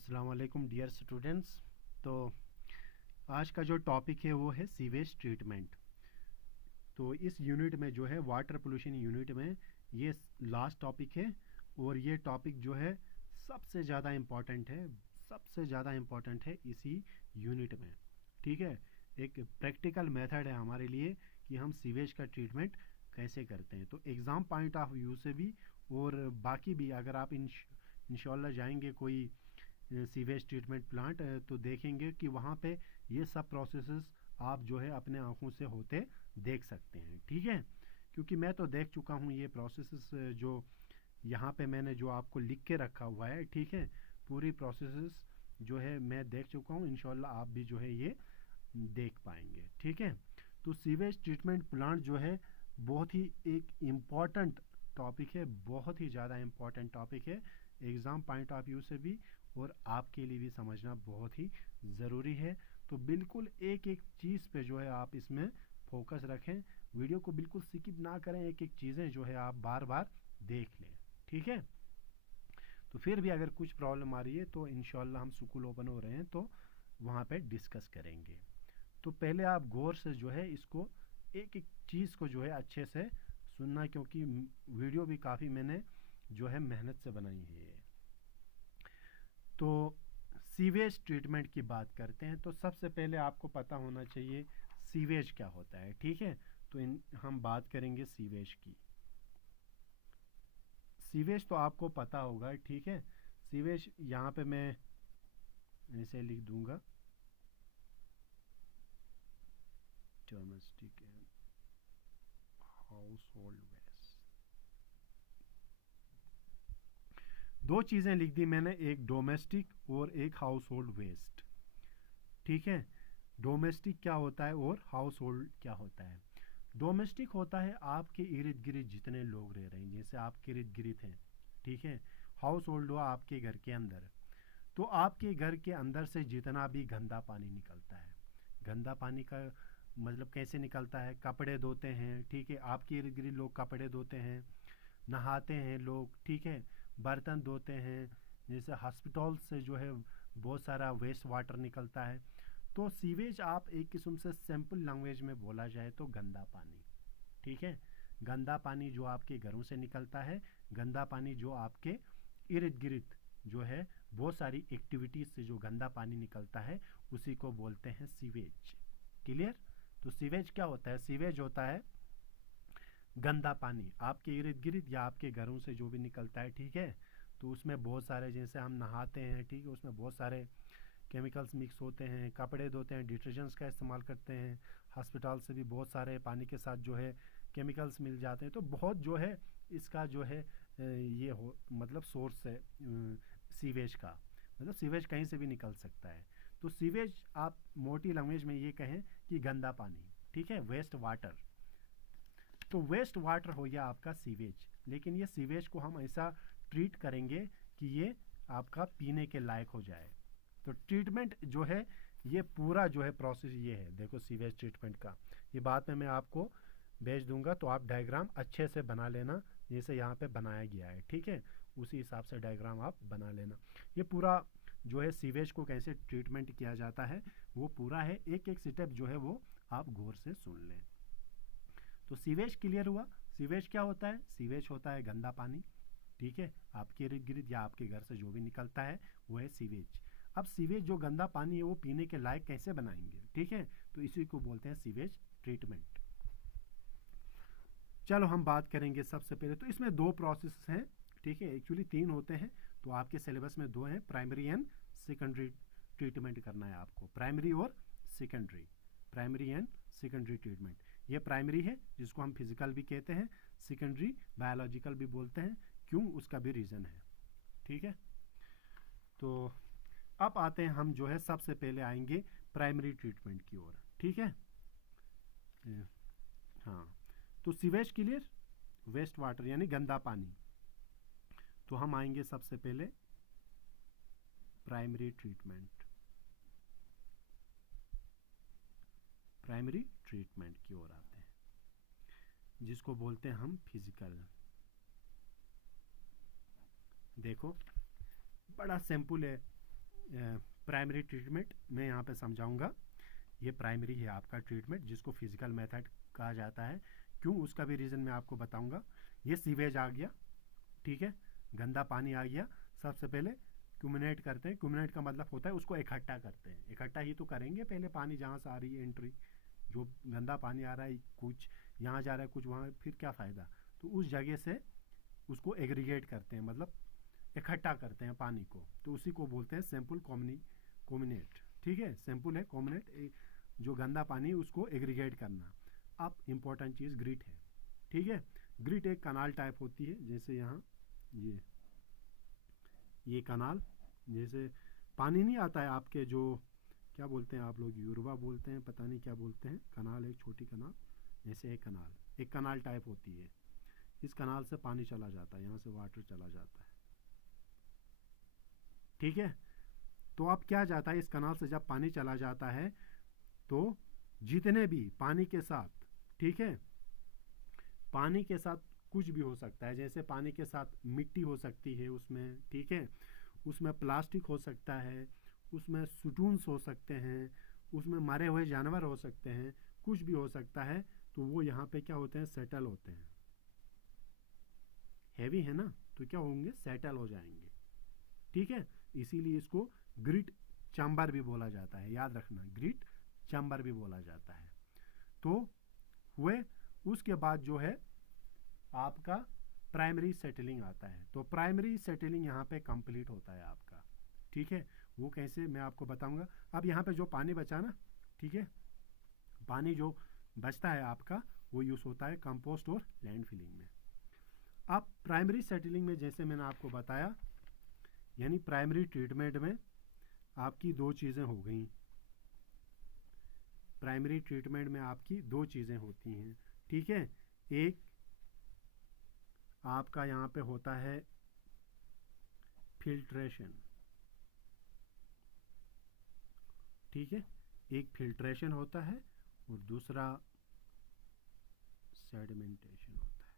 अस्सलाम वालेकुम dear students. तो आज का जो टॉपिक है वो है सीवेज ट्रीटमेंट। तो इस यूनिट में जो है वाटर पोल्यूशन यूनिट में ये लास्ट टॉपिक है और ये टॉपिक जो है सबसे ज़्यादा इम्पॉर्टेंट है इसी यूनिट में। ठीक है, एक प्रैक्टिकल मेथड है हमारे लिए कि हम सीवेज का ट्रीटमेंट कैसे करते हैं। तो एग्ज़ाम पॉइंट ऑफ व्यू से भी और बाकी भी अगर आप इंशाल्लाह जाएंगे कोई सीवेज ट्रीटमेंट प्लांट तो देखेंगे कि वहाँ पे ये सब प्रोसेसेस आप जो है अपने आँखों से होते देख सकते हैं। ठीक है, क्योंकि मैं तो देख चुका हूँ ये प्रोसेसेस जो यहाँ पे मैंने जो आपको लिख के रखा हुआ है। ठीक है, पूरी प्रोसेसेस जो है मैं देख चुका हूँ, इंशाल्लाह आप भी जो है ये देख पाएंगे। ठीक है, तो सीवेज ट्रीटमेंट प्लांट जो है बहुत ही एक इम्पॉर्टेंट टॉपिक है, बहुत ही ज़्यादा इम्पॉर्टेंट टॉपिक है एग्ज़ाम पॉइंट ऑफ व्यू से भी और आपके लिए भी समझना बहुत ही ज़रूरी है। तो बिल्कुल एक एक चीज़ पे जो है आप इसमें फोकस रखें, वीडियो को बिल्कुल स्किप ना करें, एक एक चीज़ें जो है आप बार बार देख लें। ठीक है, तो फिर भी अगर कुछ प्रॉब्लम आ रही है तो इंशाल्लाह हम स्कूल ओपन हो रहे हैं तो वहाँ पे डिस्कस करेंगे। तो पहले आप गौर से जो है इसको एक एक चीज़ को जो है अच्छे से सुनना, क्योंकि वीडियो भी काफ़ी मैंने जो है मेहनत से बनाई है। तो सीवेज ट्रीटमेंट की बात करते हैं तो सबसे पहले आपको पता होना चाहिए सीवेज क्या होता है। ठीक है, तो हम बात करेंगे सीवेज की। सीवेज तो आपको पता होगा। ठीक है, सीवेज यहाँ पे मैं ऐसे लिख दूंगा, domestic and household waste. दो चीज़ें लिख दी मैंने, एक डोमेस्टिक और एक हाउस होल्ड वेस्ट। ठीक है, डोमेस्टिक क्या होता है और हाउस होल्ड क्या होता है। डोमेस्टिक होता है आपके इर्द गिर्द जितने लोग रह रहे हैं, जैसे आपके इर्द गिर्द हैं। ठीक है, हाउस होल्ड हुआ आपके घर के अंदर, तो आपके घर के अंदर से जितना भी गंदा पानी निकलता है, गंदा पानी का मतलब कैसे निकलता है, कपड़े धोते हैं। ठीक है, आपके इर्द गिर्द लोग कपड़े धोते हैं, नहाते हैं लोग। ठीक है, बर्तन धोते हैं, जैसे हॉस्पिटल से जो है बहुत सारा वेस्ट वाटर निकलता है। तो सीवेज आप एक किस्म से सिंपल लैंग्वेज में बोला जाए तो गंदा पानी। ठीक है, गंदा पानी जो आपके घरों से निकलता है, गंदा पानी जो आपके इर्द गिर्द जो है बहुत सारी एक्टिविटीज से जो गंदा पानी निकलता है उसी को बोलते हैं सीवेज। क्लियर? तो सीवेज क्या होता है? सीवेज होता है गंदा पानी आपके इर्द गिर्द या आपके घरों से जो भी निकलता है। ठीक है, तो उसमें बहुत सारे, जैसे हम नहाते हैं, ठीक है, उसमें बहुत सारे केमिकल्स मिक्स होते हैं, कपड़े धोते हैं, डिटर्जेंट्स का इस्तेमाल करते हैं, हॉस्पिटल से भी बहुत सारे पानी के साथ जो है केमिकल्स मिल जाते हैं। तो बहुत जो है इसका जो है ये हो मतलब सोर्स है सीवेज का, मतलब सीवेज कहीं से भी निकल सकता है। तो सीवेज आप मोटी लैंग्वेज में ये कहें कि गंदा पानी। ठीक है, वेस्ट वाटर। तो वेस्ट वाटर हो गया आपका सीवेज, लेकिन ये सीवेज को हम ऐसा ट्रीट करेंगे कि ये आपका पीने के लायक हो जाए। तो ट्रीटमेंट जो है ये पूरा जो है प्रोसेस ये है, देखो सीवेज ट्रीटमेंट का, ये बाद में मैं आपको भेज दूंगा तो आप डायग्राम अच्छे से बना लेना, जैसे यहाँ पे बनाया गया है। ठीक है, उसी हिसाब से डायग्राम आप बना लेना। ये पूरा जो है सीवेज को कैसे ट्रीटमेंट किया जाता है वो पूरा है, एक एक स्टेप जो है वो आप गौर से सुन लें। तो सीवेज क्लियर हुआ। सीवेज क्या होता है? सीवेज होता है गंदा पानी। ठीक है, आपके इर्द गिर्द या आपके घर से जो भी निकलता है वो है सीवेज। अब सीवेज जो गंदा पानी है वो पीने के लायक कैसे बनाएंगे? ठीक है, तो इसी को बोलते हैं सीवेज ट्रीटमेंट। चलो हम बात करेंगे सबसे पहले, तो इसमें दो प्रोसेस हैं। ठीक है, एक्चुअली तीन होते हैं, तो आपके सिलेबस में दो हैं, प्राइमरी एंड सेकेंडरी ट्रीटमेंट करना है आपको, प्राइमरी और secondary, primary and secondary treatment. ये प्राइमरी है जिसको हम फिजिकल भी कहते हैं, सेकेंडरी बायोलॉजिकल भी बोलते हैं। क्यों? उसका भी रीज़न है। ठीक है, तो अब आते हैं हम जो है सबसे पहले आएंगे प्राइमरी ट्रीटमेंट की ओर। ठीक है, हाँ, तो सीवेज क्लियर, वेस्ट वाटर यानी गंदा पानी। तो हम आएंगे सबसे पहले प्राइमरी ट्रीटमेंट, प्राइमरी ट्रीटमेंट की ओर आते हैं, जिसको बोलते हैं हम फिजिकल। देखो बड़ा सिंपल है, प्राइमरी ट्रीटमेंट मैं यहाँ पे समझाऊंगा। ये प्राइमरी है आपका ट्रीटमेंट, जिसको फिजिकल मेथड कहा जाता है। क्यों, उसका भी रीज़न मैं आपको बताऊंगा। ये सीवेज आ गया, ठीक है, गंदा पानी आ गया। सबसे पहले क्यूमिनेट करते हैं। क्यूमिनेट का मतलब होता है उसको इकट्ठा करते हैं। इकट्ठा ही तो करेंगे पहले, पानी जहाँ से आ रही है एंट्री, जो गंदा पानी आ रहा है कुछ यहाँ जा रहा है कुछ वहाँ, फिर क्या फ़ायदा। तो उस जगह से उसको एग्रीगेट करते हैं, मतलब इकट्ठा करते हैं पानी को, तो उसी को बोलते हैं सैंपल कॉम्बिनेट। ठीक है, सैंपल है, कॉम्बिनेट जो गंदा पानी उसको एग्रीगेट करना। अब इम्पोर्टेंट चीज़ ग्रिट है, ठीक है। ग्रिट एक कनाल टाइप होती है, जैसे यहाँ ये कनाल, जैसे पानी नहीं आता है आपके, जो क्या बोलते हैं आप लोग, यूरबा बोलते हैं, पता नहीं क्या बोलते हैं, कनाल, एक छोटी कनाल, जैसे एक कनाल टाइप होती है। इस कनाल से पानी चला जाता है, यहाँ से वाटर चला जाता है, ठीक है। तो अब क्या जाता है, इस कनाल से जब पानी चला जाता है तो जितने भी पानी के साथ, ठीक है, पानी के साथ कुछ भी हो सकता है, जैसे पानी के साथ मिट्टी हो सकती है उसमें, ठीक है, उसमें प्लास्टिक हो सकता है, उसमें स्टून्स हो सकते हैं, उसमें मरे हुए जानवर हो सकते हैं, कुछ भी हो सकता है। तो वो यहाँ पे क्या होते हैं, सेटल होते हैं। हैवी है ना, तो क्या होंगे, सेटल हो जाएंगे, ठीक है। इसीलिए इसको ग्रिट चैम्बर भी बोला जाता है, याद रखना, ग्रिट चैम्बर भी बोला जाता है। तो हुए, उसके बाद जो है आपका प्राइमरी सेटलिंग आता है। तो प्राइमरी सेटलिंग यहाँ पे कंप्लीट होता है आपका, ठीक है। वो कैसे, मैं आपको बताऊंगा। अब यहाँ पे जो पानी बचा ना, ठीक है, पानी जो बचता है आपका, वो यूज़ होता है कंपोस्ट और लैंड फिलिंग में। अब प्राइमरी सेटलिंग में जैसे मैंने आपको बताया, यानी प्राइमरी ट्रीटमेंट में आपकी दो चीज़ें हो गई। प्राइमरी ट्रीटमेंट में आपकी दो चीज़ें होती हैं, ठीक है। एक आपका यहाँ पे होता है फिल्ट्रेशन, ठीक है, एक फिल्ट्रेशन होता है और दूसरा सेडिमेंटेशन होता है।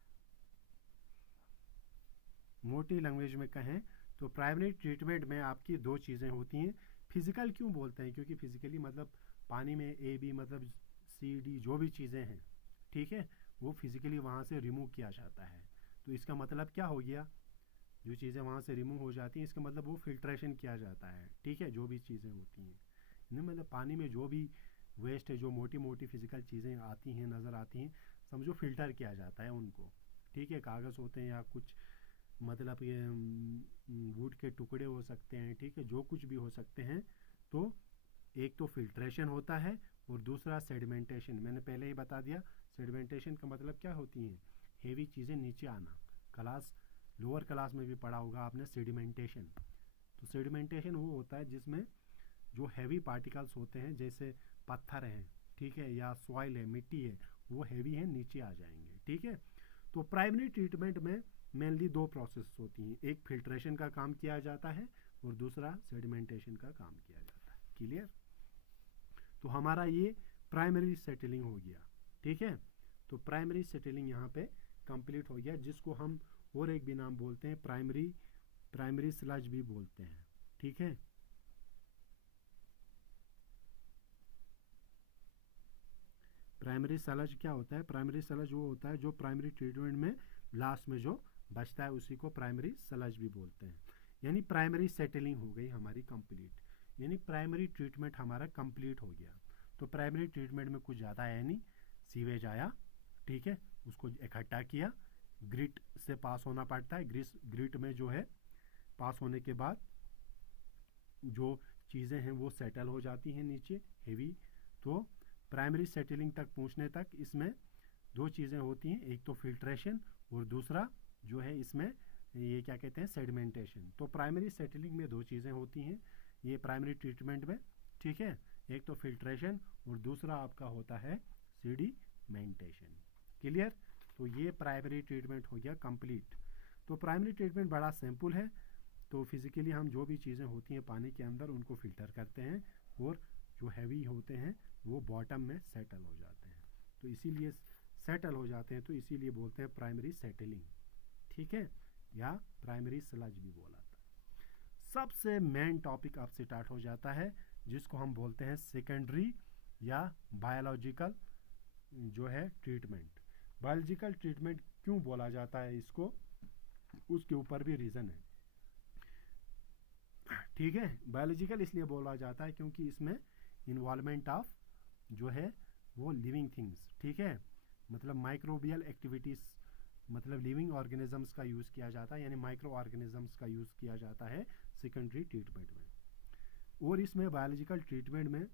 मोटी लैंग्वेज में कहें तो प्राइमरी ट्रीटमेंट में आपकी दो चीज़ें होती हैं। फिजिकल क्यों बोलते हैं, क्योंकि फिजिकली मतलब पानी में ए बी मतलब सी डी जो भी चीज़ें हैं, ठीक है, वो फिजिकली वहाँ से रिमूव किया जाता है। तो इसका मतलब क्या हो गया, जो चीज़ें वहाँ से रिमूव हो जाती हैं, इसका मतलब वो फिल्ट्रेशन किया जाता है, ठीक है, जो भी चीज़ें होती हैं। नहीं मतलब पानी में जो भी वेस्ट है, जो मोटी मोटी फिजिकल चीज़ें आती हैं, नज़र आती हैं, समझो फिल्टर किया जाता है उनको, ठीक है। कागज़ होते हैं या कुछ मतलब ये वुड के टुकड़े हो सकते हैं, ठीक है, जो कुछ भी हो सकते हैं। तो एक तो फिल्ट्रेशन होता है और दूसरा सेडिमेंटेशन। मैंने पहले ही बता दिया, सेडिमेंटेशन का मतलब क्या होती है, हेवी चीज़ें नीचे आना। क्लास लोअर क्लास में भी पढ़ा होगा आपने सेडिमेंटेशन। तो सेडिमेंटेशन वो होता है जिसमें जो हैवी पार्टिकल्स होते हैं, जैसे पत्थर हैं, ठीक है, या सॉइल है, मिट्टी है, वो हैवी है, नीचे आ जाएंगे, ठीक है। तो प्राइमरी ट्रीटमेंट में मेनली दो प्रोसेस होती हैं, एक फिल्ट्रेशन का काम किया जाता है और दूसरा सेडिमेंटेशन का काम किया जाता है। क्लियर। तो हमारा ये प्राइमरी सेटलिंग हो गया, ठीक है। तो प्राइमरी सेटलिंग यहाँ पे कंप्लीट हो गया, जिसको हम और एक भी नाम बोलते हैं, प्राइमरी स्लज भी बोलते हैं, ठीक है। प्राइमरी स्लज क्या होता है, प्राइमरी स्लज वो होता है जो प्राइमरी ट्रीटमेंट में लास्ट में जो बचता है, उसी को प्राइमरी स्लज भी बोलते हैं। यानी प्राइमरी सेटलिंग हो गई हमारी कंप्लीट, यानी प्राइमरी ट्रीटमेंट हमारा कंप्लीट हो गया। तो प्राइमरी ट्रीटमेंट में कुछ ज़्यादा है नहीं, सीवेज आया, ठीक है, उसको इकट्ठा किया, ग्रिट से पास होना पड़ता है। ग्रिट में जो है पास होने के बाद जो चीज़ें हैं वो सेटल हो जाती हैं नीचे, हेवी। तो प्राइमरी सेटलिंग तक पहुँचने तक इसमें दो चीज़ें होती हैं, एक तो फिल्ट्रेशन और दूसरा जो है इसमें ये क्या कहते हैं, सेडिमेंटेशन। तो प्राइमरी सेटलिंग में दो चीज़ें होती हैं ये प्राइमरी ट्रीटमेंट में, ठीक है, एक तो फिल्ट्रेशन और दूसरा आपका होता है सेडिमेंटेशन। क्लियर। तो ये प्राइमरी ट्रीटमेंट हो गया कंप्लीट। तो प्राइमरी ट्रीटमेंट बड़ा सिंपल है। तो फिजिकली हम जो भी चीज़ें होती हैं पानी के अंदर उनको फिल्टर करते हैं और जो हैवी होते हैं वो बॉटम में सेटल हो जाते हैं। तो इसीलिए सेटल हो जाते हैं, तो इसीलिए बोलते हैं प्राइमरी सेटलिंग, ठीक है, या प्राइमरी स्लज भी बोला था। सबसे मेन टॉपिक अब स्टार्ट हो जाता है, जिसको हम बोलते हैं सेकेंडरी या बायोलॉजिकल जो है ट्रीटमेंट। बायोलॉजिकल ट्रीटमेंट क्यों बोला जाता है इसको, उसके ऊपर भी रीज़न है, ठीक है। बायोलॉजिकल इसलिए बोला जाता है क्योंकि इसमें इन्वॉल्वमेंट ऑफ जो है वो लिविंग थिंग्स, ठीक है, मतलब माइक्रोबियल एक्टिविटीज़, मतलब लिविंग ऑर्गेनिजम्स का यूज़ किया जाता है, यानी माइक्रो ऑर्गेनिजम्स का यूज़ किया जाता है सेकेंडरी ट्रीटमेंट में। और इसमें बायोलॉजिकल ट्रीटमेंट में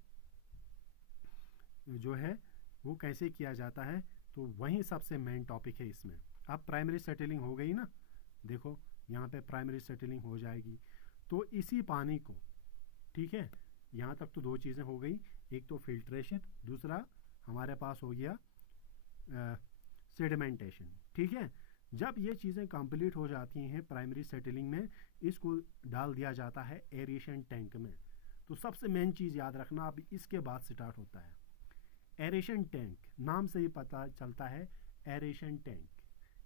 जो है वो कैसे किया जाता है, तो वही सबसे मेन टॉपिक है इसमें। अब प्राइमरी सेटलिंग हो गई ना, देखो यहाँ पे प्राइमरी सेटलिंग हो जाएगी, तो इसी पानी को, ठीक है, यहाँ तक तो दो चीज़ें हो गई, एक तो फिल्ट्रेशन, दूसरा हमारे पास हो गया सेडिमेंटेशन, ठीक है। जब ये चीज़ें कंप्लीट हो जाती हैं प्राइमरी सेटलिंग में, इसको डाल दिया जाता है एरेशन टैंक में। तो सबसे मेन चीज़ याद रखना, अब इसके बाद स्टार्ट होता है एरेशन टैंक। नाम से ही पता चलता है एरेशन टैंक,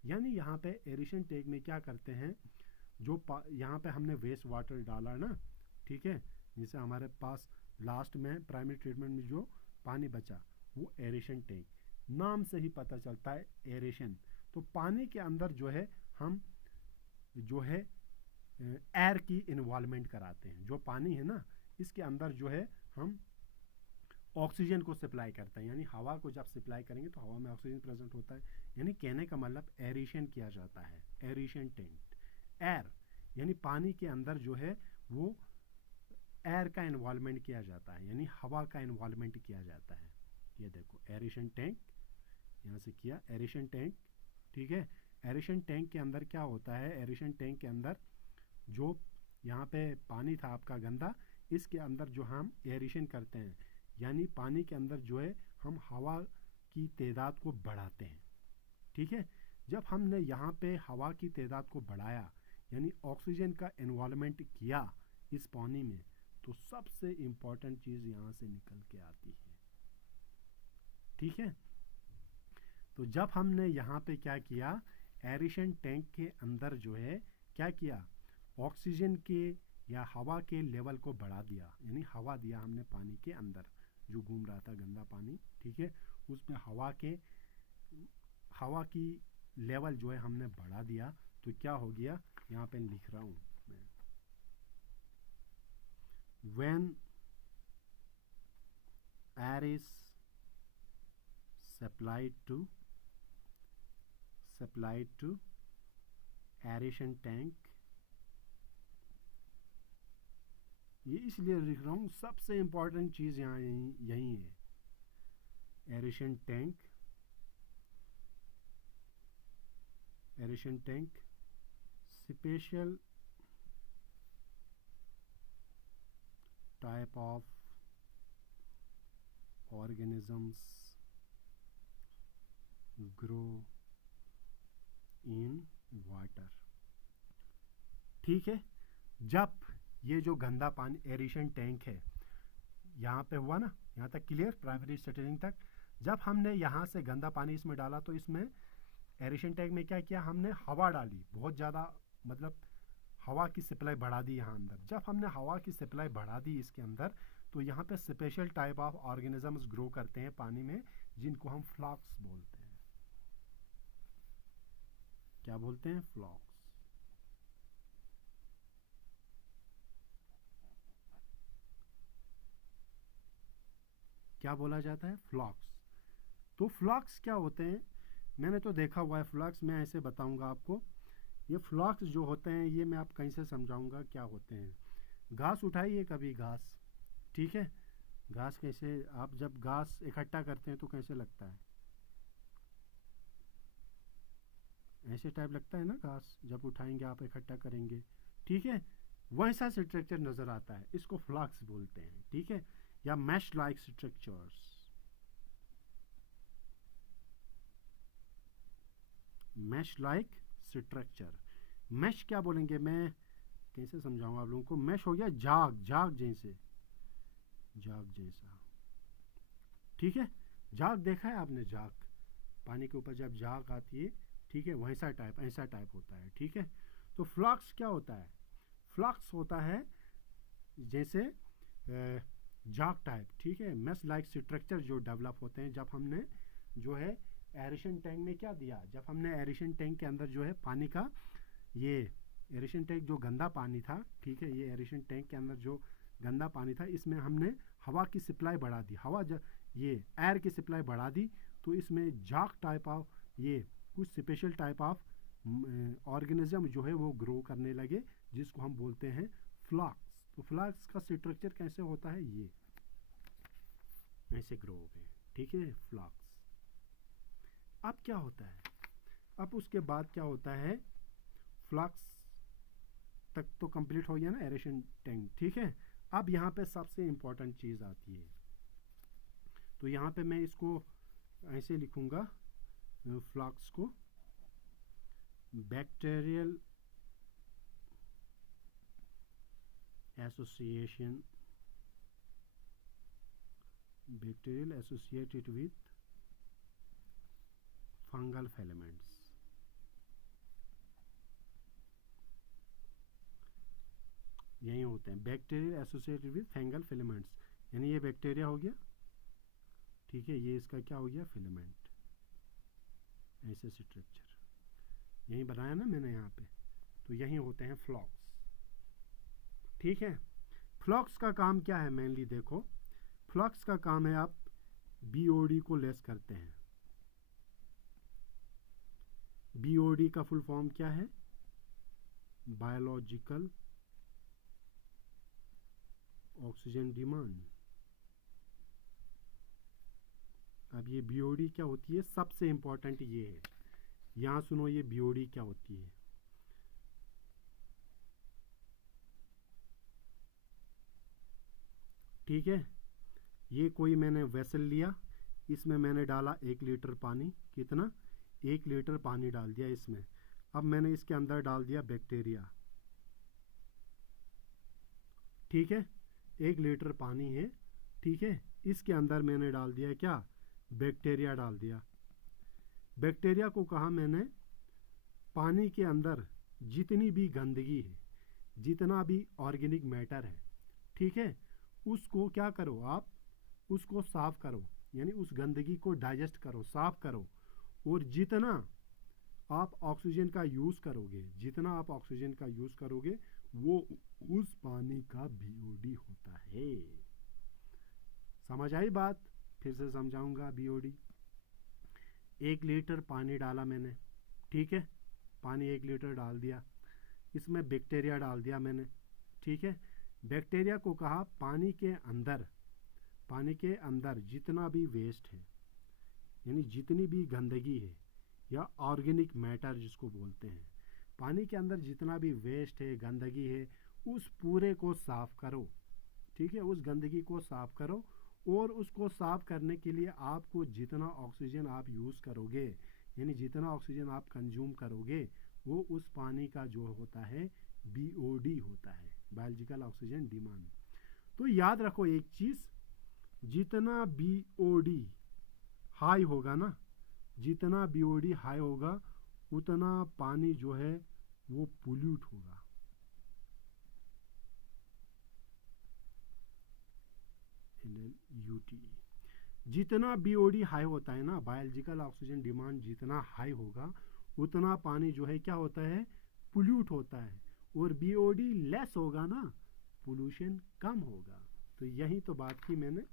यानी यहाँ पे एरेशन टैंक में क्या करते हैं, जो यहाँ पे हमने वेस्ट वाटर डाला ना, ठीक है, जिससे हमारे पास लास्ट में प्राइमरी ट्रीटमेंट में जो पानी बचा वो एरेशन टैंक, नाम से ही पता चलता है एरेशन। तो पानी के अंदर जो है हम जो है एयर की इन्वॉल्वमेंट कराते हैं। जो पानी है ना, इसके अंदर जो है हम ऑक्सीजन को सप्लाई करते हैं, यानी हवा को जब सप्लाई करेंगे तो हवा में ऑक्सीजन प्रेजेंट होता है, यानी कहने का मतलब एरेशन किया जाता है, एरेशन टैंक। एयर यानी पानी के अंदर जो है वो एयर का इन्वॉल्वमेंट किया जाता है, यानी हवा का इन्वॉल्वमेंट किया जाता है। ये देखो एरेशन टैंक, यहाँ से किया एरेशन टैंक, ठीक है। एरेशन टैंक के अंदर क्या होता है, एरेशन टैंक के अंदर जो यहाँ पे पानी था आपका गंदा, इसके अंदर जो हम एरेशन करते हैं, यानी पानी के अंदर जो है हम हवा की तादाद को बढ़ाते हैं, ठीक है। जब हमने यहाँ पे हवा की तादाद को बढ़ाया, यानी ऑक्सीजन का इन्वॉल्वमेंट किया इस पानी में, तो सबसे इम्पॉर्टेंट चीज़ यहाँ से निकल के आती है, ठीक है। तो जब हमने यहाँ पे क्या किया, एरेशन टैंक के अंदर जो है क्या किया, ऑक्सीजन के या हवा के लेवल को बढ़ा दिया, यानी हवा दिया हमने पानी के अंदर जो घूम रहा था गंदा पानी, ठीक है, उसमें हवा की लेवल जो है हमने बढ़ा दिया। तो क्या हो गया, यहाँ पे लिख रहा हूँ मैं, when air is supplied to aeration tank, ये इसलिए लिख रहा हूँ, सबसे इम्पॉर्टेंट चीज़ यहाँ यही है, aeration tank. Aeration tank special type of organisms grow in water, ठीक है। जब ये जो गंदा पानी एरेशन टैंक है, यहाँ पे हुआ ना, यहाँ तक क्लियर, प्राइमरी सेटलिंग तक। जब हमने यहाँ से गंदा पानी इसमें डाला, तो इसमें एरेशन टैंक में क्या किया, हमने हवा डाली, बहुत ज़्यादा, मतलब हवा की सप्लाई बढ़ा दी यहाँ अंदर। जब हमने हवा की सप्लाई बढ़ा दी इसके अंदर, तो यहाँ पे special type of organisms grow करते हैं पानी में, जिनको हम फ्लॉक्स बोलते हैं। क्या बोलते हैं, फ्लॉक्स। क्या बोला जाता है, फ्लॉक्स। तो फ्लॉक्स क्या होते हैं, मैंने तो देखा हुआ है फ्लॉक्स, मैं ऐसे बताऊंगा आपको। ये फ्लॉक्स जो होते हैं, ये मैं आप कहीं से समझाऊंगा क्या होते हैं। घास उठाइए कभी, घास, ठीक है, घास कैसे, आप जब घास इकट्ठा करते हैं तो कैसे लगता है, ऐसे टाइप लगता है ना घास, जब उठाएंगे आप इकट्ठा करेंगे, ठीक है, वैसा स्ट्रक्चर नज़र आता है, इसको फ्लॉक्स बोलते हैं, ठीक है, या mesh like structures. Mesh like structure, mesh क्या बोलेंगे, मैं कैसे समझाऊंगा आप लोगों को। मैश हो गया जाग जैसे, जाग जैसा, ठीक है। जाग देखा है आपने, जाग, पानी के ऊपर जब जाग आती है, ठीक है, वैसा टाइप, ऐसा टाइप होता है, ठीक है। तो फ्लॉक्स क्या होता है, फ्लक्स होता है जैसे जाग टाइप, ठीक है, मेस लाइक स्ट्रक्चर जो डेवलप होते हैं जब हमने जो है एरेशन टैंक में क्या दिया, जब हमने एरेशन टैंक के अंदर जो है पानी का, ये एरेशन टैंक जो गंदा पानी था, ठीक है, ये एरेशन टैंक के अंदर जो गंदा पानी था, इसमें हमने हवा की सप्लाई बढ़ा दी, ये एयर की सप्लाई बढ़ा दी, तो इसमें जाग टाइप ऑफ ये कुछ स्पेशल टाइप ऑफ ऑर्गेनिज्म जो है वो ग्रो करने लगे, जिसको हम बोलते हैं फ्लक्स। तो फ्लक्स का स्ट्रक्चर कैसे होता है, ये ऐसे ग्रो हो गए, ठीक है, फ्लक्स। अब क्या होता है, अब उसके बाद क्या होता है, फ्लक्स तक तो कंप्लीट हो गया ना एरेशन टैंक, ठीक है। अब यहाँ पे सबसे इंपॉर्टेंट चीज़ आती है, तो यहाँ पे मैं इसको ऐसे लिखूंगा, फ्लक्स को bacterial association, bacterial associated with fungal filaments, यही होते हैं bacterial associated with fungal filaments, यानी ये बैक्टीरिया हो गया, ठीक है, ये इसका क्या हो गया, फिलामेंट, ऐसे स्ट्रक्चर यही बनाया ना मैंने यहाँ पे, तो यही होते हैं फ्लक्स, ठीक है। फ्लक्स का काम क्या है मेनली, देखो फ्लक्स का काम है आप बीओडी को लेस करते हैं। बीओडी का फुल फॉर्म क्या है, बायोलॉजिकल ऑक्सीजन डिमांड। अब ये बीओडी क्या होती है, सबसे इंपॉर्टेंट ये है, यहां सुनो ये बीओडी क्या होती है। ठीक है, ये कोई मैंने वेसल लिया, इसमें मैंने डाला 1 लीटर पानी, कितना, 1 लीटर पानी डाल दिया इसमें। अब मैंने इसके अंदर डाल दिया बैक्टीरिया, ठीक है, 1 लीटर पानी है, ठीक है, इसके अंदर मैंने डाल दिया क्या, बैक्टीरिया डाल दिया। बैक्टीरिया को कहा मैंने पानी के अंदर जितनी भी गंदगी है, जितना भी ऑर्गेनिक मैटर है, ठीक है, उसको क्या करो आप, उसको साफ करो, यानी उस गंदगी को डाइजेस्ट करो, साफ करो, और जितना आप ऑक्सीजन का यूज़ करोगे, जितना आप ऑक्सीजन का यूज़ करोगे वो उस पानी का बीओडी होता है। समझ आई बात, फिर से समझाऊंगा। बीओडी, 1 लीटर पानी डाला मैंने, ठीक है, पानी 1 लीटर डाल दिया, इसमें बैक्टीरिया डाल दिया मैंने, ठीक है। बैक्टीरिया को कहा पानी के अंदर जितना भी वेस्ट है, यानी जितनी भी गंदगी है या ऑर्गेनिक मैटर जिसको बोलते हैं, पानी के अंदर जितना भी वेस्ट है, गंदगी है, उस पूरे को साफ करो, ठीक है, उस गंदगी को साफ करो, और उसको साफ करने के लिए आपको जितना ऑक्सीजन आप यूज़ करोगे, यानी जितना ऑक्सीजन आप कंज्यूम करोगे, वो उस पानी का जो होता है बीओडी होता है, बायोलॉजिकल ऑक्सीजन डिमांड। तो याद रखो एक चीज़, जितना बीओडी हाई होगा ना, जितना बीओडी हाई होगा उतना पानी जो है वो पोल्यूट होगा। यूटी, जितना बीओडी हाई होता है ना, बायोलॉजिकल ऑक्सीजन डिमांड जितना हाई होगा उतना पानी जो है क्या होता है, पोल्यूट होता है, और बीओडी लेस होगा ना, पोल्यूशन कम होगा। तो यही तो बात की मैंने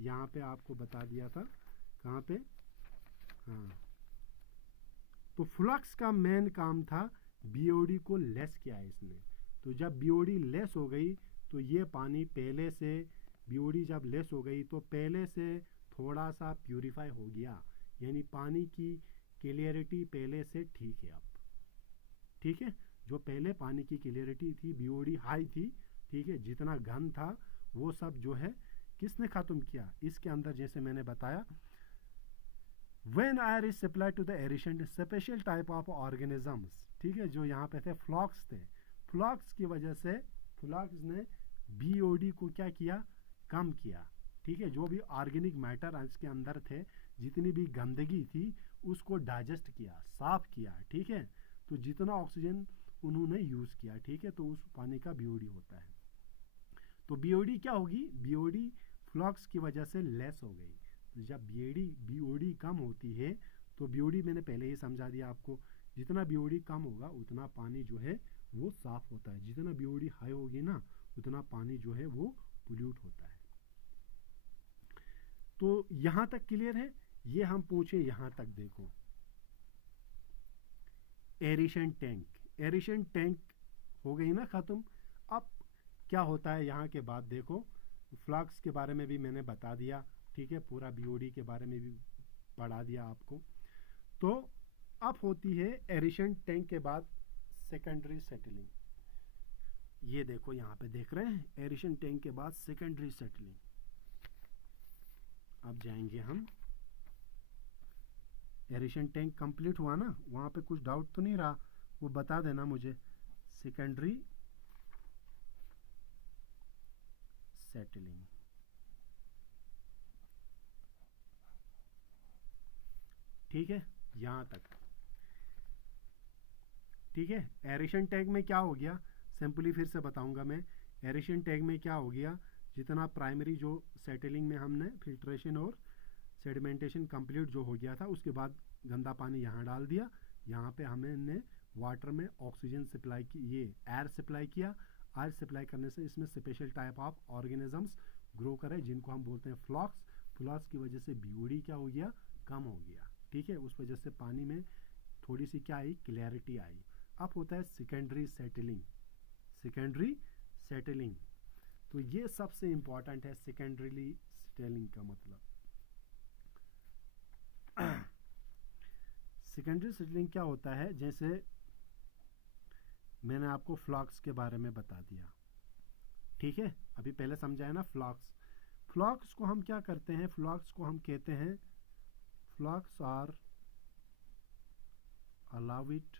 यहाँ पे आपको बता दिया था, कहाँ पे, हाँ। तो फ्लक्स का मेन काम था बीओडी को लेस किया इसने। तो जब बीओडी लेस हो गई तो ये पानी पहले से, बीओडी जब लेस हो गई तो पहले से थोड़ा सा प्यूरिफाई हो गया, यानी पानी की क्लियरिटी पहले से ठीक है अब, ठीक है। जो पहले पानी की क्लियरिटी थी, बीओडी हाई थी, ठीक है, जितना घन था वो सब जो है किसने ख़त्म किया, इसके अंदर, जैसे मैंने बताया, when air is supplied to the aeration, special type of organisms, ठीक है, जो यहाँ पे थे फ्लक्स थे, फ्लक्स की वजह से फ्लक्स ने बीओडी को क्या किया, कम किया, ठीक है। जो भी ऑर्गेनिक मैटर इसके अंदर थे, जितनी भी गंदगी थी, उसको डाइजेस्ट किया, साफ किया, ठीक है। तो जितना ऑक्सीजन उन्होंने यूज़ किया, ठीक है, तो उस पानी का बीओडी होता है। तो बीओडी क्या होगी, बीओडी फ्लक्स की वजह से लेस हो गई। तो जब बीओडी कम होती है तो बीओडी मैंने पहले ही समझा दिया आपको, जितना बीओडी कम होगा उतना पानी जो है वो साफ होता है, जितना बीओडी हाई होगी ना उतना पानी जो है वो पोल्यूट होता है। तो यहां तक क्लियर है, ये हम पूछे यहां तक। देखो एरेशन टैंक हो गई ना खत्म। अब क्या होता है यहाँ के बाद, देखो फ्लक्स के बारे में भी मैंने बता दिया, ठीक है, पूरा बीओडी के बारे में भी पढ़ा दिया आपको। तो अब होती है एरेशन टैंक के बाद सेकेंडरी सेटलिंग। ये देखो यहाँ पे देख रहे हैं, एरेशन टैंक के बाद सेकेंडरी सेटलिंग। अब जाएंगे हम, एरेशन टैंक कंप्लीट हुआ ना, वहाँ पे कुछ डाउट तो नहीं रहा, वो बता देना मुझे। सेकेंडरी सेटलिंग, ठीक है, यहाँ तक ठीक है। एरेशन टैंक में क्या हो गया, सिंपली फिर से बताऊंगा मैं। एरेशन टैंक में क्या हो गया, जितना प्राइमरी जो सेटलिंग में हमने फिल्ट्रेशन और सेडिमेंटेशन कंप्लीट जो हो गया था, उसके बाद गंदा पानी यहाँ डाल दिया। यहाँ पे हमने वाटर में ऑक्सीजन सप्लाई की, ये एयर सप्लाई किया। एयर सप्लाई करने से इसमें special type of organisms grow करे जिनको हम बोलते हैं फ्लॉक्स। फ्लॉक्स की वजह से बीओडी क्या हो गया, कम हो गया, ठीक है। उस वजह से पानी में थोड़ी सी क्या आई, क्लैरिटी आई। अब होता है सेकेंडरी सेटलिंग। सेकेंडरी सेटलिंग, तो ये सबसे इंपॉर्टेंट है, सेकेंडरी सेटलिंग का मतलब। सेकेंडरी सेटलिंग क्या होता है, जैसे मैंने आपको फ्लॉक्स के बारे में बता दिया, ठीक है, अभी पहले समझाया ना फ्लॉक्स को हम क्या करते हैं, फ्लॉक्स को हम कहते हैं, flocs are allow it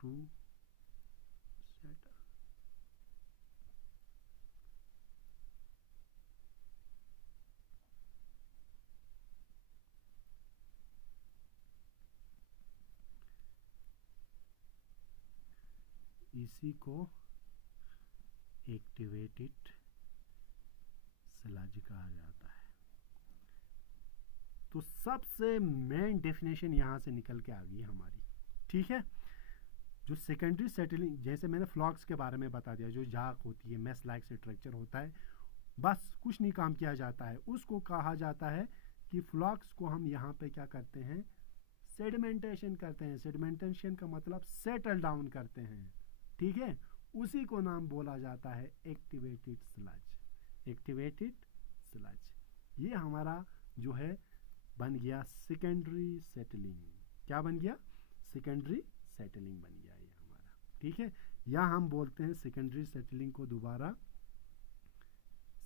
to settle. इसी को एक्टिवेटेड स्लज कहा जाता है। तो सबसे मेन डेफिनेशन यहां से निकल के आ गई हमारी, ठीक है। जो सेकेंडरी सेटलिंग, जैसे मैंने फ्लॉक्स के बारे में बता दिया, जो झाग होती है, मेस लाइक स्ट्रक्चर होता है, बस कुछ नहीं काम किया जाता है, उसको कहा जाता है कि फ्लॉक्स को हम यहाँ पे क्या करते हैं, सेडिमेंटेशन करते हैं। सेडिमेंटेशन का मतलब सेटल डाउन करते हैं, ठीक है, उसी को नाम बोला जाता है एक्टिवेटेड स्लज। एक्टिवेटेड स्लज ये हमारा जो है बन गया सेकेंडरी सेटलिंग। क्या बन गया, सेकेंडरी सेटलिंग बन गया ये हमारा, ठीक है। या हम बोलते हैं सेकेंडरी सेटलिंग को दोबारा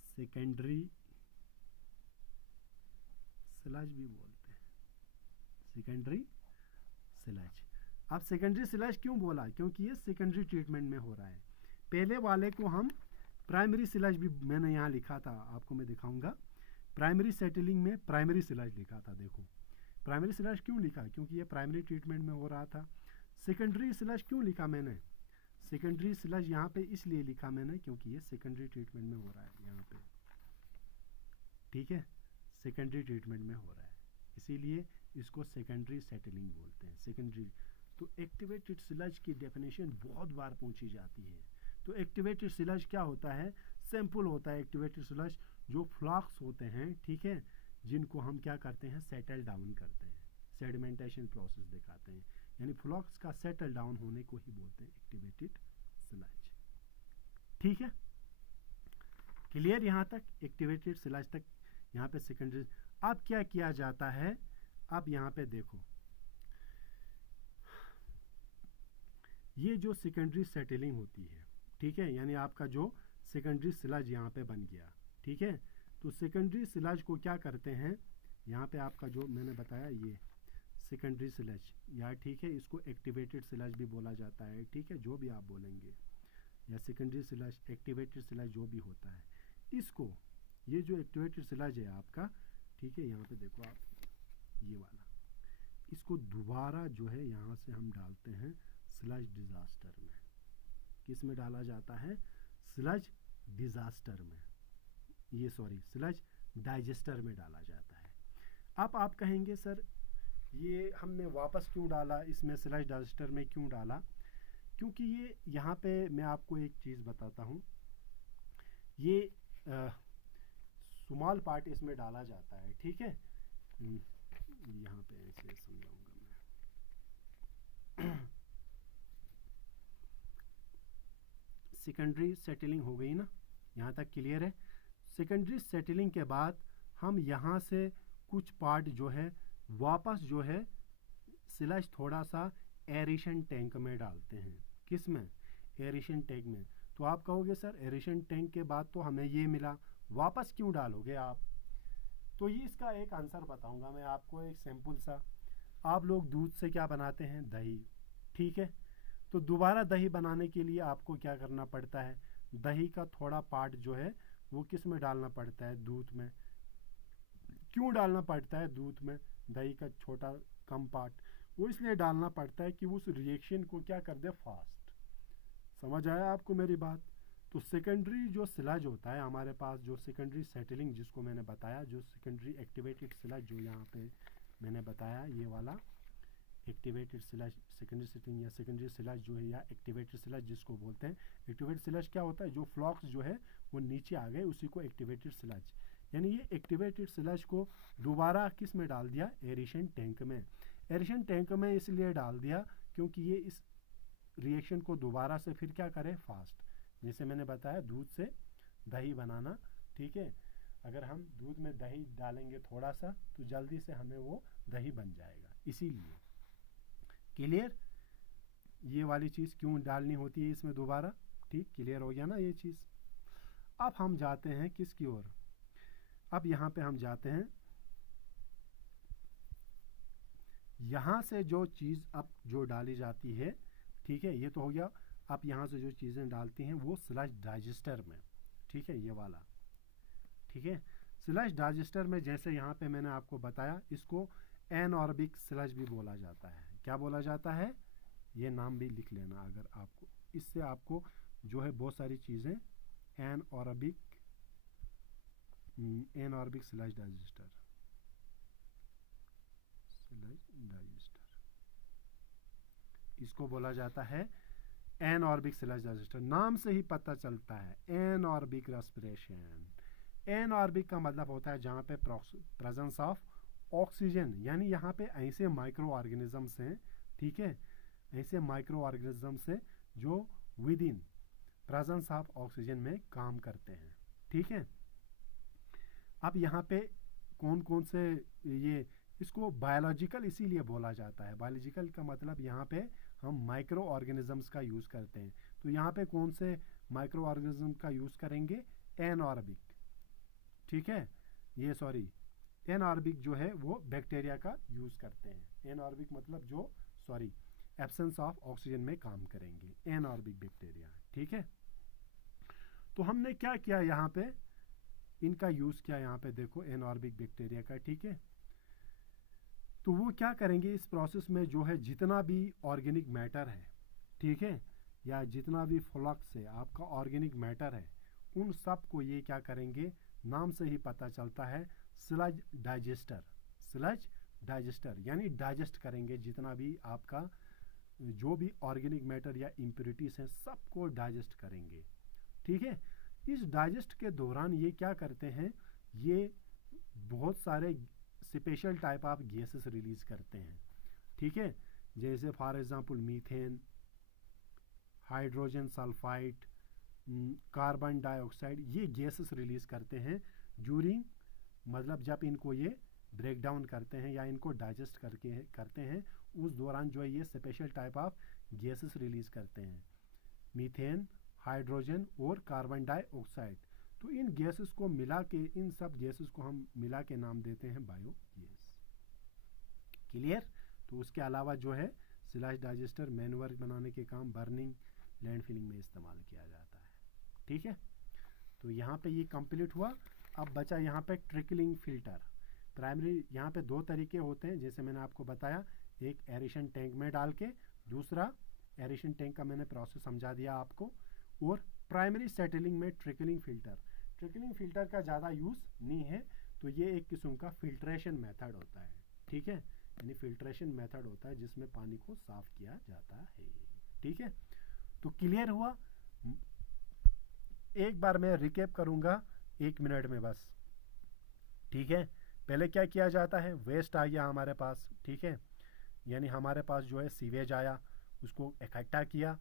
सेकेंडरी स्लज भी बोलते हैं, सेकेंडरी स्लज। अब सेकेंडरी स्लज क्यों बोला, क्योंकि ये सेकेंडरी ट्रीटमेंट में हो रहा है। पहले वाले को हम प्राइमरी स्लज भी मैंने यहाँ लिखा था, आपको मैं दिखाऊंगा। प्राइमरी सेटलिंग में प्राइमरी स्लज लिखा था, देखो प्राइमरी स्लज क्यों लिखा, क्योंकि ये प्राइमरी ट्रीटमेंट में हो रहा था। सेकेंडरी स्लज क्यों लिखा मैंने, सेकेंडरी स्लज यहाँ पे इसलिए लिखा मैंने क्योंकि ये सेकेंडरी ट्रीटमेंट में हो रहा है यहाँ पे, ठीक है, सेकेंडरी ट्रीटमेंट में हो रहा है, इसीलिए इसको सेकेंडरी सेटलिंग बोलते हैं। सेकेंडरी, तो एक्टिवेटेड स्लज की डेफिनेशन बहुत बार पूछी जाती है। तो एक्टिवेटेड स्लज क्या होता है, सिंपल होता है। एक्टिवेटेड स्लज जो फ्लॉक्स होते हैं, ठीक है, जिनको हम क्या करते हैं, सेटल डाउन करते हैं, सेडिमेंटेशन प्रोसेस दिखाते हैं, यानी फ्लॉक्स का सेटल डाउन होने को ही बोलते हैं एक्टिवेटेड स्लज, ठीक है। क्लियर यहाँ तक, एक्टिवेटेड स्लज तक, यहाँ पे सेकेंडरी। अब क्या किया जाता है, अब यहाँ पे देखो, ये जो सेकेंडरी सेटलिंग होती है, ठीक है, यानी आपका जो सेकेंडरी स्लज यहाँ पे बन गया, ठीक है। तो सेकेंडरी स्लज को क्या करते हैं, यहाँ पे आपका जो मैंने बताया ये सेकेंडरी स्लज यार, ठीक है, इसको एक्टिवेटेड स्लज भी बोला जाता है, ठीक है, जो भी आप बोलेंगे, या सेकेंडरी स्लज, एक्टिवेटेड स्लज जो भी होता है, इसको, ये जो एक्टिवेटेड स्लज है आपका, ठीक है, यहाँ पे देखो आप ये वाला, इसको दोबारा जो है यहाँ से हम डालते हैं स्लज डिजास्टर में। किस में डाला जाता है? स्लज डिजास्टर में, ये सॉरी स्लज डाइजेस्टर में डाला जाता है। अब आप कहेंगे सर ये हमने वापस क्यों डाला, इसमें स्लज डाइजेस्टर में क्यों डाला? क्योंकि ये यहाँ पे मैं आपको एक चीज़ बताता हूँ, ये स्मॉल पार्ट इसमें डाला जाता है, ठीक है। यहाँ पे ऐसे समझाऊंगा मैं। सेकेंडरी सेटलिंग हो गई ना, यहाँ तक क्लियर है। सेकेंडरी सेटलिंग के बाद हम यहाँ से कुछ पार्ट जो है वापस जो है स्लज थोड़ा सा एरेशन टैंक में डालते हैं। किस में? एरेशन टैंक में। तो आप कहोगे सर एरेशन टैंक के बाद तो हमें ये मिला, वापस क्यों डालोगे आप? तो ये इसका एक आंसर बताऊंगा मैं आपको, एक सिंपल सा। आप लोग दूध से क्या बनाते हैं? दही, ठीक है। तो दोबारा दही बनाने के लिए आपको क्या करना पड़ता है? दही का थोड़ा पार्ट जो है वो किस में डालना पड़ता है? दूध में। क्यों डालना पड़ता है दूध में दही का छोटा कम पार्ट? वो इसलिए डालना पड़ता है कि उस रिएक्शन को क्या कर दे, फास्ट। समझ आया आपको मेरी बात? तो सेकेंडरी जो स्लज होता है हमारे पास, जो सेकेंडरी सेटलिंग जिसको मैंने बताया, जो सेकेंडरी एक्टिवेटेड स्लज जो यहाँ पे मैंने बताया, ये वाला एक्टिवेटेड स्लज सेकेंडरी सेटलिंग या सेकेंडरी स्लज जो है, या एक्टिवेटेड स्लज जिसको बोलते हैं। एक्टिवेटेड स्लज क्या होता है? जो फ्लॉक्स जो है वो नीचे आ गए, उसी को एक्टिवेटेड स्लज। यानी ये एक्टिवेटेड स्लज को दोबारा किस में डाल दिया? एरेशन टैंक में। एरेशन टैंक में इसलिए डाल दिया क्योंकि ये इस रिएक्शन को दोबारा से फिर क्या करे, फास्ट। जैसे मैंने बताया दूध से दही बनाना, ठीक है। अगर हम दूध में दही डालेंगे थोड़ा सा तो जल्दी से हमें वो दही बन जाएगा, इसीलिए। क्लियर? ये वाली चीज़ क्यों डालनी होती है इसमें दोबारा, ठीक, क्लियर हो गया ना ये चीज़। अब हम जाते हैं किसकी ओर? अब यहाँ पे हम जाते हैं, यहाँ से जो चीज़ अब जो डाली जाती है, ठीक है, ये तो हो गया। आप यहाँ से जो चीज़ें डालती हैं वो स्लज डाइजेस्टर में, ठीक है, ये वाला, ठीक है। स्लज डाइजेस्टर में जैसे यहाँ पे मैंने आपको बताया, इसको एनऑर्बिक स्लज भी बोला जाता है। क्या बोला जाता है? ये नाम भी लिख लेना अगर आपको, इससे आपको जो है बहुत सारी चीज़ें, एनऑर्बिक स्लज डाइजेस्टर, इसको बोला जाता है एनऑर्बिक स्लज डाइजेस्टर। नाम से ही पता चलता है, एनऑर्बिक रेस्पिरेशन। एनऑर्बिक का मतलब होता है जहाँ पे प्रेजेंस ऑफ ऑक्सीजन, यानी यहाँ पे ऐसे माइक्रो ऑर्गेनिजम्स हैं, ठीक है, ऐसे माइक्रो ऑर्गेनिजम्स हैं जो with in presence of oxygen में काम करते हैं, ठीक है। अब यहाँ पे कौन कौन से, ये इसको बायोलॉजिकल इसीलिए बोला जाता है। बायोलॉजिकल का मतलब यहाँ पे हम माइक्रो ऑर्गेनिजम्स का यूज़ करते हैं। तो यहाँ पे कौन से माइक्रो ऑर्गेनिज्म का यूज़ करेंगे? एनऑर्बिक, ठीक है, ये सॉरी एनऑर्बिक जो है वो बैक्टीरिया का यूज़ करते हैं। एनऑर्बिक मतलब जो सॉरी एब्सेंस ऑफ ऑक्सीजन में काम करेंगे, एनऑर्बिक बैक्टीरिया, ठीक है। तो हमने क्या किया यहाँ पे, इनका यूज़ किया यहाँ पे, देखो एनऑर्बिक बैक्टीरिया का, ठीक है। तो वो क्या करेंगे इस प्रोसेस में, जो है जितना भी ऑर्गेनिक मैटर है, ठीक है, या जितना भी फ्लक्स है आपका ऑर्गेनिक मैटर है, उन सब को ये क्या करेंगे, नाम से ही पता चलता है, स्लज डाइजेस्टर। स्लज डाइजेस्टर यानी डाइजेस्ट करेंगे जितना भी आपका जो भी ऑर्गेनिक मैटर या इम्प्योरिटीज हैं, सबको डाइजेस्ट करेंगे, ठीक है। इस डाइजेस्ट के दौरान ये क्या करते हैं, ये बहुत सारे special type of gases release करते हैं, ठीक है। जैसे for example methane, hydrogen sulphide, carbon dioxide, ये गैसेस रिलीज करते हैं ड्यूरिंग, मतलब जब इनको ये ब्रेक डाउन करते हैं या इनको डाइजेस्ट करते हैं, उस दौरान जो है ये special type of gases release करते हैं, मीथेन, हाइड्रोजन और कार्बन डाइऑक्साइड। तो इन गैसेस को मिला के, इन सब गैसेस को हम मिला के नाम देते हैं बायो गैस। क्लियर? तो उसके अलावा जो है स्लज डाइजेस्टर मैन्युअर बनाने के काम, बर्निंग, लैंडफिलिंग में इस्तेमाल किया जाता है, ठीक है। तो यहाँ पे ये कंप्लीट हुआ। अब बचा यहाँ पे ट्रिकलिंग फिल्टर। प्राइमरी यहाँ पे दो तरीके होते हैं, जैसे मैंने आपको बताया, एक एरेशन टैंक में डाल के, दूसरा एरेशन टैंक का मैंने प्रोसेस समझा दिया आपको। और प्राइमरी सेटलिंग में ट्रिकलिंग फिल्टर का ज़्यादा यूज़ नहीं है, तो ये एक किस्म का फिल्ट्रेशन मेथड होता है, ठीक है, यानी फिल्ट्रेशन मेथड होता है जिसमें पानी को साफ किया जाता है, ठीक है। तो क्लियर हुआ? एक बार मैं रिकैप करूंगा 1 मिनट में बस, ठीक है। पहले क्या किया जाता है, वेस्ट आ गया हमारे पास, ठीक है, यानी हमारे पास जो है सीवेज आया, उसको इकट्ठा किया।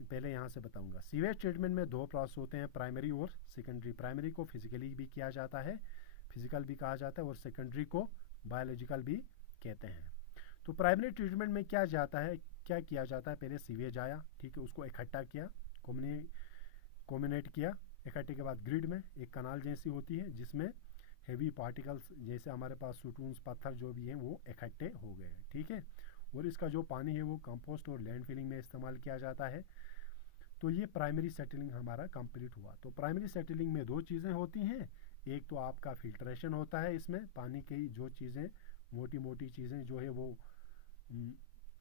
पहले यहाँ से बताऊंगा। सीवेज ट्रीटमेंट में 2 प्रोसेस होते हैं, प्राइमरी और सेकेंडरी। प्राइमरी को फिजिकली भी किया जाता है, फिजिकल भी कहा जाता है, और सेकेंडरी को बायोलॉजिकल भी कहते हैं। तो प्राइमरी ट्रीटमेंट में क्या किया जाता है, पहले सीवेज आया, ठीक है, उसको इकट्ठा किया, कॉम्बिनेट किया। इकट्ठे के बाद ग्रिड में एक कनाल जैसी होती है जिसमें हेवी पार्टिकल्स जैसे हमारे पास सुटून्स, पत्थर जो भी हैं वो इकट्ठे हो गए, ठीक है। और इसका जो पानी है वो कंपोस्ट और लैंड फिलिंग में इस्तेमाल किया जाता है। तो ये प्राइमरी सेटलिंग हमारा कंप्लीट हुआ। तो प्राइमरी सेटलिंग में 2 चीज़ें होती हैं, एक तो आपका फिल्ट्रेशन होता है, इसमें पानी की जो चीज़ें मोटी मोटी चीज़ें जो है वो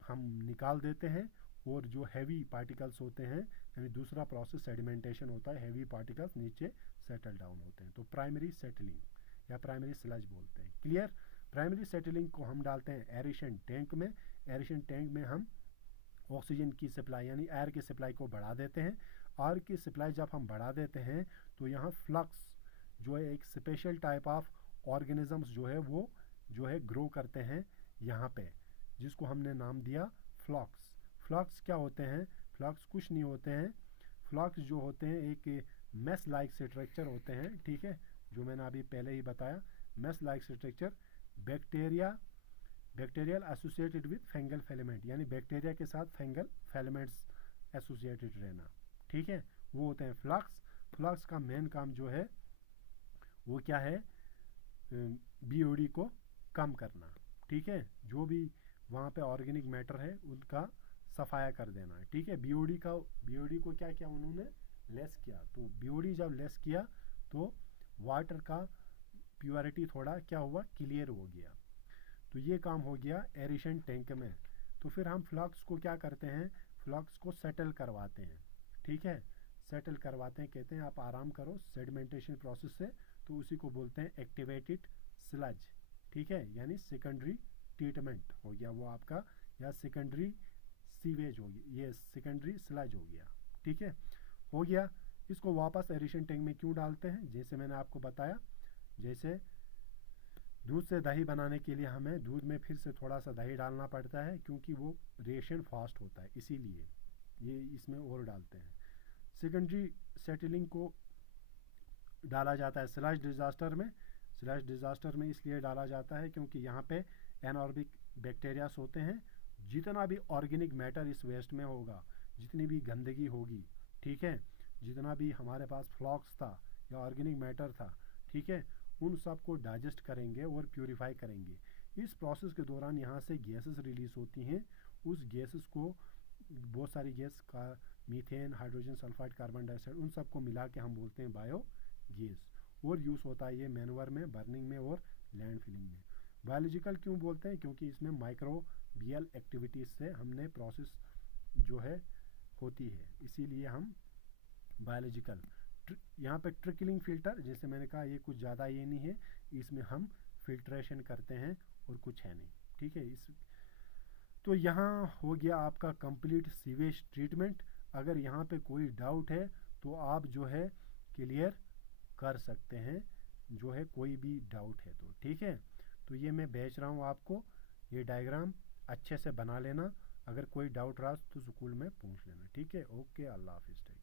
हम निकाल देते हैं, और जो हैवी पार्टिकल्स होते हैं, यानी दूसरा प्रोसेस सेडिमेंटेशन होता है, हैवी पार्टिकल्स नीचे सेटल डाउन होते हैं। तो प्राइमरी सेटलिंग या प्राइमरी स्लज बोलते हैं, क्लियर। प्राइमरी सेटलिंग को हम डालते हैं एरेशन टैंक में। एरेशन टैंक में हम ऑक्सीजन की सप्लाई यानी एयर की सप्लाई को बढ़ा देते हैं। एयर की सप्लाई जब हम बढ़ा देते हैं तो यहाँ फ्लक्स जो है, एक स्पेशल टाइप ऑफ ऑर्गेनिजम्स जो है वो जो है ग्रो करते हैं यहाँ पे, जिसको हमने नाम दिया फ्लॉक्स। फ्लॉक्स क्या होते हैं? फ्लॉक्स कुछ नहीं होते हैं, फ्लॉक्स जो होते हैं एक मेस लाइक स्ट्रक्चर होते हैं, ठीक है, जो मैंने अभी पहले ही बताया। Mess like structure bacterial associated with fungal filament, यानी बैक्टीरिया के साथ फंगल फिलामेंट्स एसोसिएटेड रहना, ठीक है, वो होते हैं फ्लक्स। फ्लक्स का मेन काम जो है वो क्या है, बीओडी को कम करना, ठीक है, जो भी वहाँ पे ऑर्गेनिक मैटर है उनका सफाया कर देना है, ठीक है। बीओडी को क्या किया उन्होंने, लेस किया। तो बीओडी जब लेस किया तो वाटर का प्योरिटी थोड़ा क्या हुआ, क्लियर हो गया। तो ये काम हो गया एरेशन टैंक में। तो फिर हम फ्लक्स को क्या करते हैं, फ्लक्स को सेटल करवाते हैं, ठीक है, सेटल करवाते हैं, कहते हैं आप आराम करो सेडिमेंटेशन प्रोसेस से। तो उसी को बोलते हैं एक्टिवेटेड स्लज, ठीक है, यानी सेकेंडरी ट्रीटमेंट हो गया वो आपका, या सेकेंडरी सीवेज होगी, ये सेकेंडरी स्लज हो गया, ठीक है, हो गया। इसको वापस एरेशन टैंक में क्यों डालते हैं, जैसे मैंने आपको बताया, जैसे दूध से दही बनाने के लिए हमें दूध में फिर से थोड़ा सा दही डालना पड़ता है, क्योंकि वो रिएक्शन फास्ट होता है, इसीलिए ये इसमें और डालते हैं। सेकेंडरी सेटलिंग को डाला जाता है स्लज डिजास्टर में। स्लज डिजास्टर में इसलिए डाला जाता है क्योंकि यहाँ पे एनारोबिक बैक्टीरियास होते हैं। जितना भी ऑर्गेनिक मैटर इस वेस्ट में होगा, जितनी भी गंदगी होगी, ठीक है, जितना भी हमारे पास फ्लॉक्स था या ऑर्गेनिक मैटर था, ठीक है, उन सब को डाइजेस्ट करेंगे और प्यूरिफाई करेंगे। इस प्रोसेस के दौरान यहाँ से गैसेस रिलीज होती हैं। उस गैसेस को बहुत सारी गैस का methane, hydrogen sulphide, carbon dioxide, उन सबको मिला के हम बोलते हैं बायो गैस। और यूज़ होता है ये मैन्योर में, बर्निंग में और लैंड फिलिंग में। बायोलॉजिकल क्यों बोलते हैं, क्योंकि इसमें माइक्रोबियल एक्टिविटीज़ से हमने प्रोसेस जो है होती है, इसीलिए हम बायोलॉजिकल। यहाँ पे ट्रिकलिंग फिल्टर, जैसे मैंने कहा, ये कुछ ज़्यादा ये नहीं है, इसमें हम फिल्ट्रेशन करते हैं और कुछ है नहीं, ठीक है। तो यहाँ हो गया आपका कंप्लीट सीवेज ट्रीटमेंट। अगर यहाँ पे कोई डाउट है तो आप जो है क्लियर कर सकते हैं, जो है कोई भी डाउट है तो, ठीक है। तो ये मैं भेज रहा हूँ आपको, ये डायग्राम अच्छे से बना लेना। अगर कोई डाउट रहा तो स्कूल में पूछ लेना, ठीक है। ओके, अल्लाह हाफिज़।